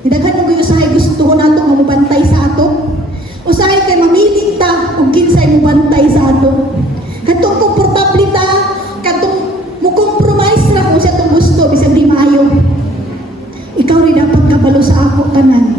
Daghan mo kayo usahay gusto ko nato nga mubantay sa ato. Usahay kay mamilit ta ug kinsay mubantay sa ato. Katong komportable ta, katong mo compromise ra kung sa tong gusto bisag di maayo. Ikaw rin dapat kabalo sa ako tanan.